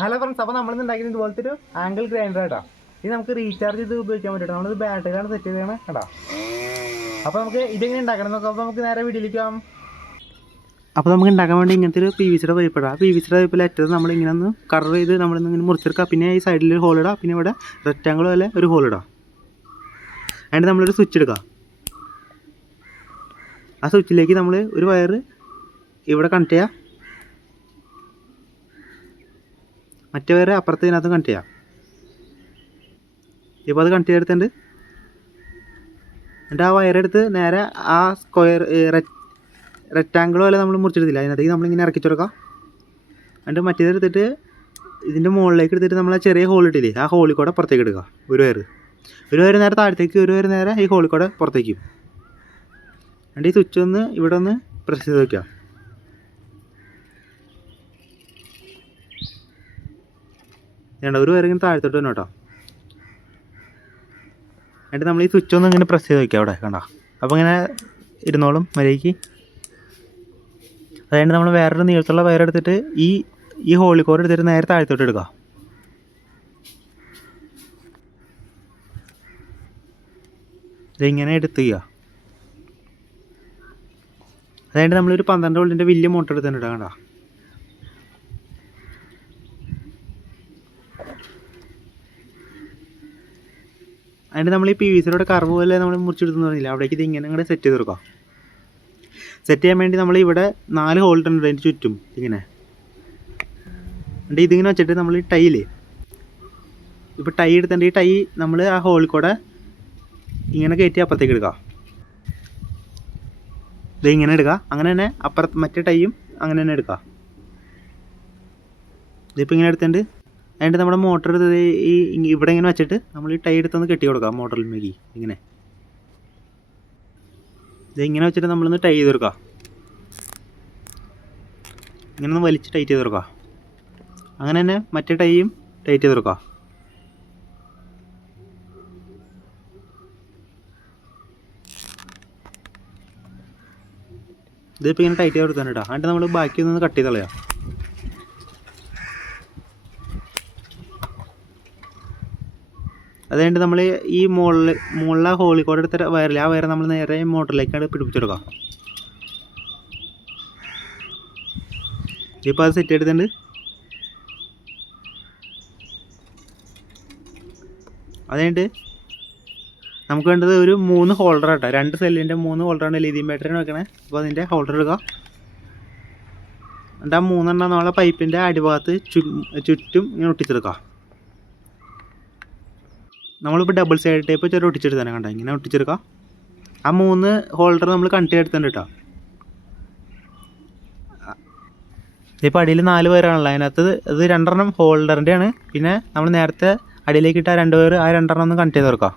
Hello friends, അപ്പോൾ നമ്മളിന്ന് ഉണ്ടാക്കിയത് ഇതുപോലത്തെ ഒരു ആംഗിൾ ഗ്രൈൻഡർ കേട്ടോ. ഇത് നമുക്ക് റീചാർജ് ചെയ്ത് ഉപയോഗിക്കാൻ പറ്റും. നമ്മളിത് ബാറ്ററിയാണ് സെറ്റ് ചെയ്തതാണ് കേട്ടോ. അപ്പോൾ നമുക്ക് ഇതെങ്ങനെ ഉണ്ടാക്കണം നോക്കാം. അപ്പോൾ നമുക്ക് നേരെ വീട്ടിലേക്ക് പോകാം. അപ്പോൾ നമുക്ക് ഉണ്ടാക്കാൻ വേണ്ടി ഇങ്ങനത്തെ ഒരു PVC പൈപ്പ് ഇടാം. PVC പൈപ്പിൽ അറ്റത്ത് നമ്മളിങ്ങനെ ഒന്ന് കർവ് ചെയ്ത് നമ്മളിങ്ങനെ മുറിച്ചെടുക്കുക. പിന്നെ ഈ സൈഡിൽ ഒരു ഹോൾ ഇടാം. പിന്നെ ഇവിടെ റെക്റ്റാങ്കിൾ പോലെ ഒരു ഹോൾ ഇടാം. അതിൻ്റെ നമ്മളൊരു സ്വിച്ച് എടുക്കുക. ആ സ്വിച്ചിലേക്ക് നമ്മൾ ഒരു വയർ ഇവിടെ കണക്ട് ചെയ്യുക, മറ്റേ വയർ അപ്പുറത്തതിനകത്ത് കണക്ട് ചെയ്യാം. ഇപ്പോൾ അത് കണക്ട് ചെയ്തെടുത്തുണ്ട്. എന്നിട്ട് ആ വയറെടുത്ത് നേരെ ആ സ്ക്വയർ റെക്റ്റാങ്കിൾ പോലെ നമ്മൾ മുറിച്ചെടുത്തില്ല, അതിനകത്തേക്ക് നമ്മളിങ്ങനെ ഇറക്കി കൊടുക്കാം. എന്നിട്ട് മറ്റേതെടുത്തിട്ട് ഇതിൻ്റെ മുകളിലേക്ക് എടുത്തിട്ട് നമ്മൾ ആ ചെറിയ ഹോൾ ഇട്ടില്ലേ, ആ ഹോളിൽ കൂടെ പുറത്തേക്ക് എടുക്കുക. ഒരു വയർ നേരെ താഴത്തേക്ക്, ഒരു വയർ നേരെ ഈ ഹോളിൽ കൂടെ പുറത്തേക്കും. എന്നിട്ട് ഈ സ്വിച്ച് ഒന്ന് ഇവിടെ ഒന്ന് പ്രസ് ചെയ്ത് വയ്ക്കുക. വേണ്ട, ഒരു വയർ ഇങ്ങനെ താഴത്തോട്ട് തന്നെ കേട്ടോ. എന്നിട്ട് നമ്മൾ ഈ സ്വിച്ച് ഒന്ന് ഇങ്ങനെ പ്രസ് ചെയ്ത് വയ്ക്കുക അവിടെ, കണ്ട. അപ്പോൾ ഇങ്ങനെ ഇരുന്നോളും മര്യാദയ്ക്ക്. അതായത് നമ്മൾ വേറൊരു നീളത്തുള്ള വയറെടുത്തിട്ട് ഈ ഹോളി കോർ എടുത്തിട്ട് നേരെ താഴത്തോട്ട് എടുക്കുക. ഇതിങ്ങനെ എടുത്ത് ചെയ്യുക. അതായത് നമ്മളൊരു 12 വോൾട്ടിൻ്റെ വലിയ മോട്ടർ എടുത്തിട്ടുണ്ട്, കണ്ട. അതിന് നമ്മൾ ഈ PVC കർവ് പോലെ നമ്മൾ മുറിച്ചെടുത്തെന്ന് പറഞ്ഞില്ല, അവിടേക്ക് ഇത് ഇങ്ങനെ അങ്ങോട്ട് സെറ്റ് ചെയ്ത് കൊടുക്കാം. സെറ്റ് ചെയ്യാൻ വേണ്ടി നമ്മൾ ഇവിടെ 4 ഹോൾഡർ ഉണ്ട് അതിൻ്റെ ചുറ്റും ഇങ്ങനെ. എന്നിട്ട് ഇതിങ്ങനെ വെച്ചിട്ട് നമ്മൾ ഈ ടൈയില്ലേ, ഇപ്പോൾ ടൈ എടുത്തിട്ട് ഈ ടൈ നമ്മൾ ആ ഹോളിൽ കൂടെ ഇങ്ങനെ കയറ്റി അപ്പുറത്തേക്ക് എടുക്കുക. ഇത് ഇങ്ങനെ എടുക്കുക. അങ്ങനെ തന്നെ അപ്പുറത്ത് മറ്റേ ടൈയും അങ്ങനെ തന്നെ എടുക്കുക. ഇതിപ്പോൾ ഇങ്ങനെ എടുത്തിട്ട് അതിൻ്റെ നമ്മുടെ മോട്ടർ എടുത്തത് ഇവിടെ ഇങ്ങനെ വെച്ചിട്ട് നമ്മൾ ഈ ടൈ എടുത്തൊന്ന് കെട്ടി കൊടുക്കുക മോട്ടറിലേക്ക്. ഇങ്ങനെ ഇതിങ്ങനെ വെച്ചിട്ട് നമ്മളൊന്ന് ടൈ ചെയ്ത് കൊടുക്കുക. ഇങ്ങനെ ഒന്ന് വലിച്ച് ടൈറ്റ് ചെയ്ത് കൊടുക്കുക. അങ്ങനെ തന്നെ മറ്റേ ടൈയും ടൈറ്റ് ചെയ്ത് കൊടുക്കുക. ഇതിപ്പോൾ ഇങ്ങനെ ടൈറ്റ് ചെയ്ത് കൊടുത്താൽ കേട്ടോ. എന്നിട്ട് നമ്മൾ ബാക്കിയൊന്ന് കട്ട് ചെയ്ത് കളയാം. അതുകഴിഞ്ഞിട്ട് നമ്മൾ ഈ മുകളിലെ ഹോളി കോഡ് എടുത്ത വയറില്ല, ആ വയർ നമ്മൾ നേരെ മോട്ടറിലേക്കാണ് പിടിപ്പിച്ചെടുക്കാം. ഇപ്പോൾ അത് സെറ്റ് എടുത്തിട്ടുണ്ട്. അത് കഴിഞ്ഞിട്ട് നമുക്ക് വേണ്ടത് ഒരു 3 ഹോൾഡർ ആട്ടോ. 2 സെല്ലിൻ്റെ 3 ഹോൾഡറാണ് ലിഥിയം ബാറ്ററിയാണ് വെക്കണേ. അപ്പോൾ അതിൻ്റെ ഹോൾഡർ എടുക്കുക. എന്നിട്ട് ആ 3 നമ്മളെ പൈപ്പിൻ്റെ അടിഭാഗത്ത് ചുറ്റും ഇങ്ങനെ ഒട്ടിച്ചെടുക്കുക. നമ്മളിപ്പോൾ ഡബിൾ സൈഡ് ടേപ്പ് ചെറിയ ഒട്ടിച്ചെടുത്ത് തന്നെ കണ്ട, ഇങ്ങനെ ഒട്ടിച്ചെടുക്കുക. ആ 3 ഹോൾഡർ നമ്മൾ കണക്ട് ചെയ്തെടുത്തിട്ടുണ്ട് കേട്ടോ. ഇപ്പോൾ അടിയിൽ 4 വയറാണല്ലോ, അതിനകത്ത് ഇത് 2 ഹോൾഡറിൻ്റെയാണ്. പിന്നെ നമ്മൾ നേരത്തെ അടിയിലേക്ക് ഇട്ട 2 വയർ, ആ 2 ഒന്ന് കണക്ട് ചെയ്ത് കൊടുക്കുക.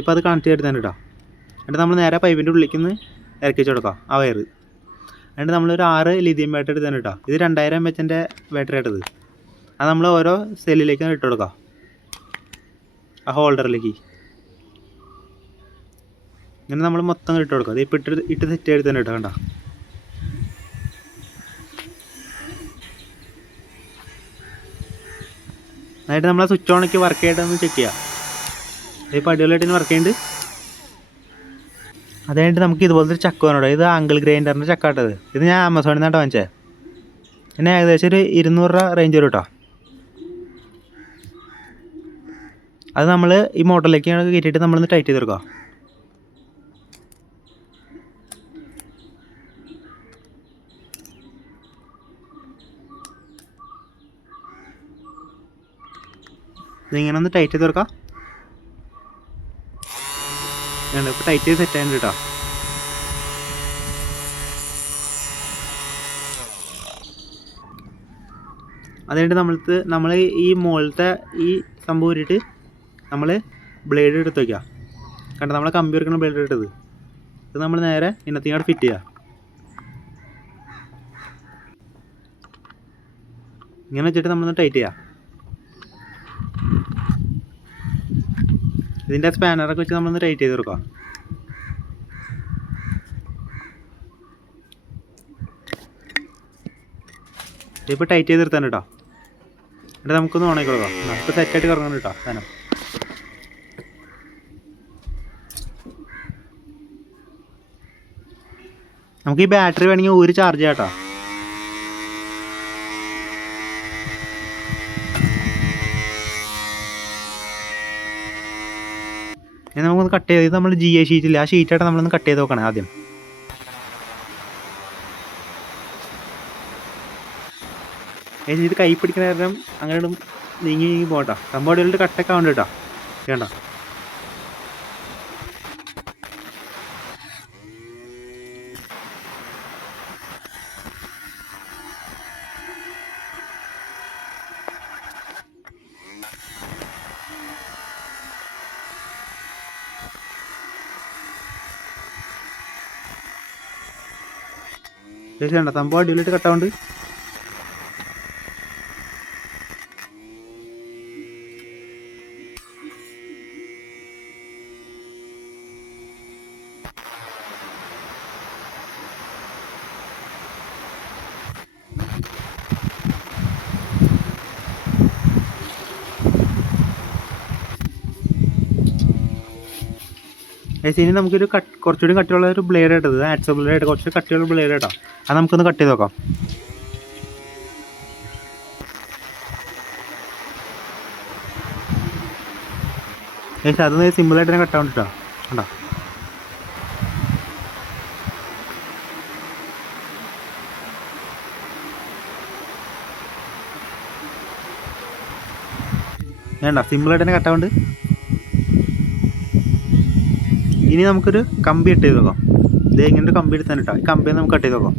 ഇപ്പോൾ അത് കണക്ട് ചെയ്തെടുത്തിട്ടുണ്ട് കേട്ടോ. എന്നിട്ട് നമ്മൾ നേരെ പൈപ്പിൻ്റെ ഉള്ളിലേക്ക് ഒന്ന് ഇറക്കി വെച്ച് കൊടുക്കാം ആ വയർ. എന്നിട്ട് നമ്മളൊരു 6 ലിഥിയം ബാറ്ററി എടുത്തിട്ടുണ്ട് കേട്ടോ. ഇത് 2000 mAh ബാറ്ററി ആയിട്ടത്. അത് നമ്മൾ ഓരോ സെല്ലിലേക്ക് ഇട്ട് കൊടുക്കാം, ആ ഹോൾഡറിലേക്ക്. ഇങ്ങനെ നമ്മൾ മൊത്തം ഇട്ട് കൊടുക്കുക. അത് ഇപ്പോൾ ഇട്ട് സെറ്റ് ചെയ്ത് തന്നെ ഇട്ടോ, കണ്ട. എന്നിട്ട് നമ്മൾ ആ സ്വിച്ച് ഓണൊക്കെ വർക്ക് ചെയ്തിട്ടൊന്ന് ചെക്ക് ചെയ്യാം. ഇപ്പോൾ അടിപൊളിയായിട്ട് വർക്ക് ചെയ്യുന്നുണ്ട്. അത് കഴിഞ്ഞിട്ട് നമുക്ക് ഇതുപോലത്തെ ഒരു ചക്ക വേണോ. ഇത് ആംഗിൾ ഗ്രൈൻഡറിൻ്റെ ചക്കാട്ടത്. ഇത് ഞാൻ ആമസോണിൽ നിന്നാണ് വാങ്ങിച്ചത്. പിന്നെ ഏകദേശം ഒരു 200 രൂപ റേഞ്ച് വരും കേട്ടോ. അത് നമ്മൾ ഈ മോട്ടറിലേക്ക് കയറ്റിയിട്ട് നമ്മളൊന്ന് ടൈറ്റ് ചെയ്ത് കൊടുക്കുക. ഇതിങ്ങനെ ഒന്ന് ടൈറ്റ് ചെയ്ത് കൊടുക്കുക. ഇപ്പോൾ ടൈറ്റ് ചെയ്ത് സെറ്റ് ആയിട്ട് കേട്ടോ. അതുകഴിഞ്ഞിട്ട് നമ്മൾ ഈ മുകളിലത്തെ ഈ സംഭവം ഊരിയിട്ട് നമ്മൾ ബ്ലേഡ് എടുത്ത് വയ്ക്കുക. കണ്ട, നമ്മളെ കമ്പി വരക്കുന്ന ബ്ലേഡ് എടുത്തത്. ഇത് നമ്മൾ നേരെ ഇന്നത്തേക്കാട് ഫിറ്റ് ചെയ്യുക. ഇങ്ങനെ വെച്ചിട്ട് നമ്മളൊന്ന് ടൈറ്റ് ചെയ്യുക. ഇതിൻ്റെ സ്പാനറൊക്കെ വെച്ച് നമ്മളൊന്ന് ടൈറ്റ് ചെയ്ത് കൊടുക്കുക. ഇപ്പോൾ ടൈറ്റ് ചെയ്ത് നിർത്താൻ കേട്ടോ. എന്നിട്ട് നമുക്കൊന്ന് ഓണാക്കി കൊടുക്കാം. നമുക്ക് സെറ്റായിട്ട് കറങ്ങണം കേട്ടോ സാധനം. നമുക്ക് ഈ ബാറ്ററി വേണമെങ്കിൽ ഒരു ചാർജ് ചെയ്യാം കേട്ടോ. ഇനി നമുക്കൊന്ന് കട്ട് ചെയ്ത് നമ്മൾ GA ഷീറ്റില്ല, ആ ഷീറ്റായിട്ട് നമ്മളൊന്ന് കട്ട് ചെയ്ത് നോക്കണം ആദ്യം. ഇത് കൈ പിടിക്കുന്ന കാരണം അങ്ങനെ നീങ്ങി പോകട്ടോ. സംഭവം അടിപൊളി കട്ടൊക്കെ ആവുന്നുണ്ട് കേട്ടോ. വേണ്ട വേണ്ട സംഭവം അടിപൊളിയായിട്ട് കട്ടാവുണ്ട്. ഇനി നമുക്കൊരു കുറച്ചുകൂടി കട്ടിയുള്ള ഒരു ബ്ലേഡ് ഇട്ടത് ആക്സോ ബ്ലേഡ്, കുറച്ച് കട്ടിയുള്ള ബ്ലേഡ് കേട്ടോ. അത് നമുക്കൊന്ന് കട്ട് ചെയ്ത് നോക്കാം. അത് സിമ്പിളായിട്ട് തന്നെ കട്ടാൻ വേണ്ടിട്ടോ. കണ്ടോ വേണ്ട സിമ്പിളായിട്ട് തന്നെ കട്ടാവുണ്ട്. ഇനി നമുക്കൊരു കമ്പി ഇട്ട് ചെയ്ത് നോക്കാം. ഇതേ ഇങ്ങനെ ഒരു കമ്പി എടുത്താൽ കേട്ടോ. ഈ കമ്പി നമുക്ക് കട്ട് ചെയ്ത് നോക്കാം.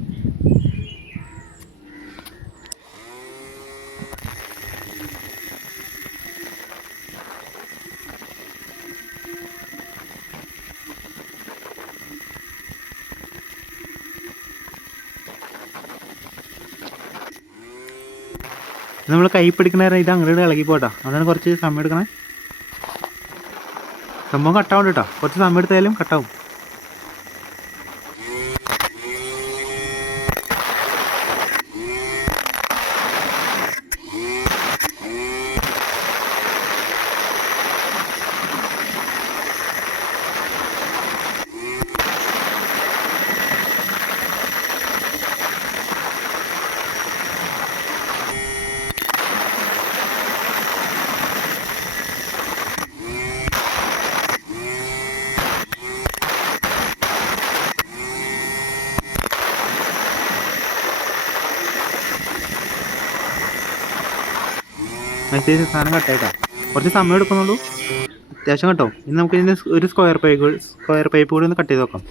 നമ്മൾ കൈ പിടിക്കുന്ന ഇത് അങ്ങോട്ട് ഇളകി പോട്ടാ. അതാണ് കുറച്ച് സമയം എടുക്കണേ. സംഭവം കട്ടാവും കേട്ടോ. കുറച്ച് സമയം എടുത്താലും കട്ടാവും. സാധനം കട്ടായിട്ടാ. കുറച്ച് സമയം എടുക്കുന്നുള്ളൂ, അത്യാവശ്യം കേട്ടോ. ഇനി നമുക്ക് ഇതിൻ്റെ ഒരു സ്ക്വയർ പൈപ്പ് കൂടി ഒന്ന് കട്ട് ചെയ്ത് നോക്കാം.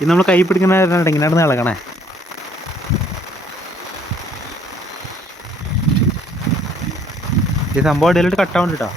ഇത് നമ്മൾ കൈ പിടിക്കുന്ന ഇങ്ങനെയാണ് ഇളകണേ. ഈ സംഭവം ഇടയിലോട്ട് കട്ടാവുണ്ട് കേട്ടോ.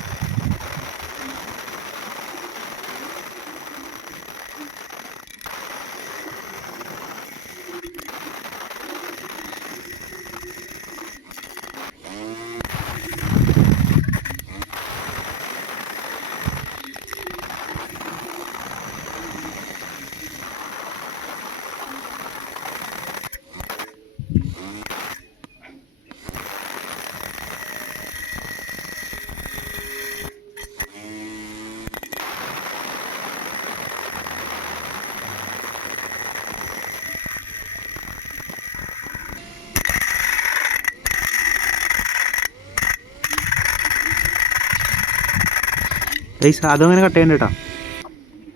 അതും അങ്ങനെ കട്ട് ചെയ്യണ്ട കേട്ടോ.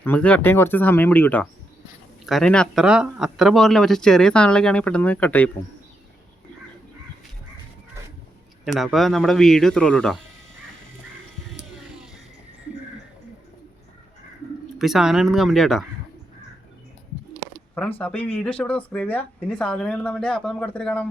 നമുക്ക് കട്ട് ചെയ്യാൻ കുറച്ച് സമയം പിടിക്കും കേട്ടോ. കാരണം ഇതിന് അത്ര പോരില്ല. പക്ഷേ ചെറിയ സാധനങ്ങളൊക്കെ ആണെങ്കിൽ പെട്ടെന്ന് കട്ട് ചെയ്യിപ്പോവും. അപ്പോൾ നമ്മുടെ വീഡിയോ ഇത്രയുള്ളൂ കേട്ടോ. അപ്പോൾ ഈ സാധനം ഉണ്ടെന്ന് കമൻറ്റ് ചെയ്യാം കേട്ടോ ഫ്രണ്ട്സ്. അപ്പോൾ ഈ വീഡിയോ ഇഷ്ടപ്പെട്ട സബ്സ്ക്രൈബ് ചെയ്യുക. പിന്നെ സാധനങ്ങൾ നമ്മുടെ. അപ്പോൾ നമുക്ക് അടുത്തിട്ട് കാണാം.